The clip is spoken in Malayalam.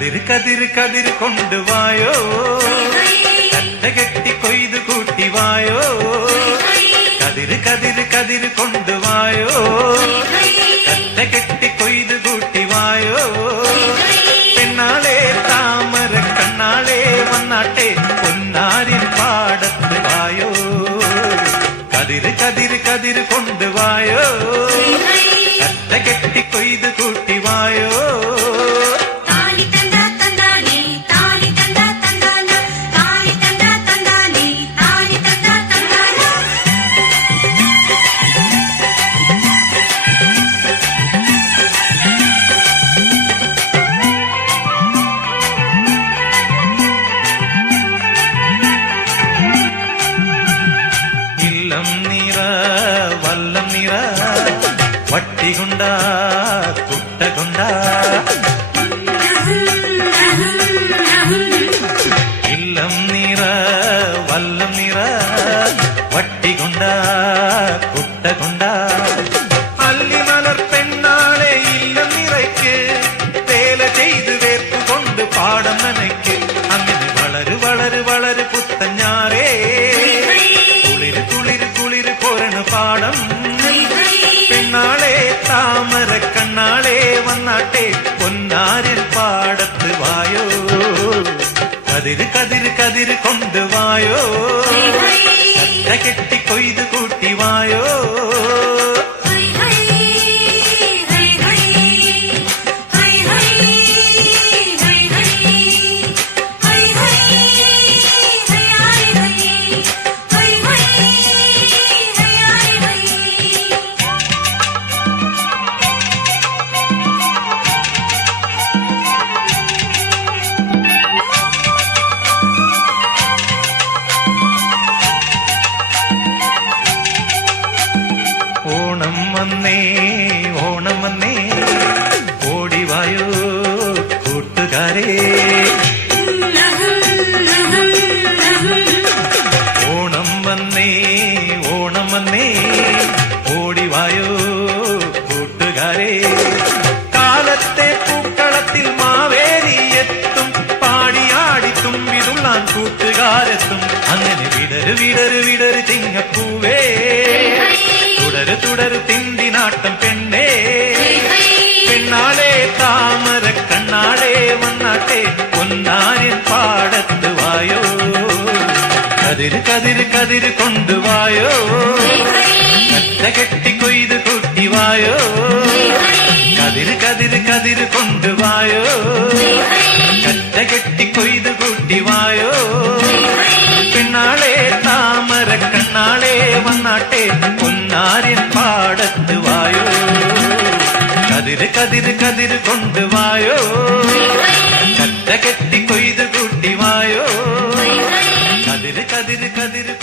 കതിര് കതിര് കതിര് കൊണ്ടുവായോ, കറ്റ കെട്ടി കൊയ്തു കൂട്ടിവായോ. കതിര് കതിര് കതിര് കൊണ്ടുവായോ, കറ്റ കെട്ടി കൊയ്തു കൂട്ടിവായോ. പെണ്ണാളെ താമര കണ്ണാളെ വന്നാട്ടെ പൊന്നാരിൻ പാടത്ത് വായോ. കതിര് കതിര് കതിര് കൊണ്ടുവായോ, കറ്റ കെട്ടി കൊയ്തു കൂട്ടിവായോ. വല്ലം നിറ വട്ടികൊണ്ട കുട്ടകൊണ്ട. ഇല്ലം നിറ വല്ലം നിറ വട്ടികൊണ്ട കുട്ടകൊണ്ട. അല്ലിമലർ പെണ്ണാളെ ഇല്ലം നിറയ്ക്ക് വേല ചെയ്ത് വേർപ്പുകൊണ്ട് പാടം നനയ്ക്ക്. അങ്ങനെ വളരു വളരു വളരു പുത്തഞ്ഞാറേ പാടം. പെണ്ണാളെ താമര കണ്ണാളെ വന്നാട്ടെ പൊന്നാരിൽ പാടത്ത് വായോ. കതിര് കതിര് കതിര് കൊണ്ടുവായോ, കറ്റ കെട്ടി കൊയ്ത് കൂട്ടിവായോ. ഓണം വന്നേ ഓണം വന്നേ ഓടിവായോ കൂട്ടുകാരേ. ഓണം വന്നേ ഓണം വന്നേ ഓടിവായോ കൂട്ടുകാരേ. കാലത്തെ പൂക്കളത്തിൽ മാവേലി എത്തും, പാടിയാടി തുമ്പിതുള്ളാൻ കൂട്ടുകാരെത്തും. അങ്ങനെ വിടരു വിടരു വിടരു ചിങ്ങപ്പൂവേ, തുടരു തുടരു തിന്തിനാട്ടം പെണ്ണേ. പെണ്ണാളെ താമര കണ്ണാളെ വന്നാട്ടെ പൊന്നാരിൻ പാടത്ത് വായോ. കതിര് കതിര് കതിര് കൊണ്ടുവായോ, കറ്റ കെട്ടി കൊയ്ത് കൂട്ടിവായോ. കതിര് കതിര് കതിര് കൊണ്ടുവായോ, കറ്റ കെട്ടി കൊയ്ത് കൂട്ടിവായോ. പെണ്ണാളെ താമര കണ്ണാളെ വന്നാട്ടെ പൊന്നാരിൻ പാടത്ത് വായോ. കതിര് കതിര് കതിര് കൊണ്ടുവായോ, കറ്റ കെട്ടി കൊയ്ത് കൂട്ടിവായോ. കതിര് കതിര് കതിര്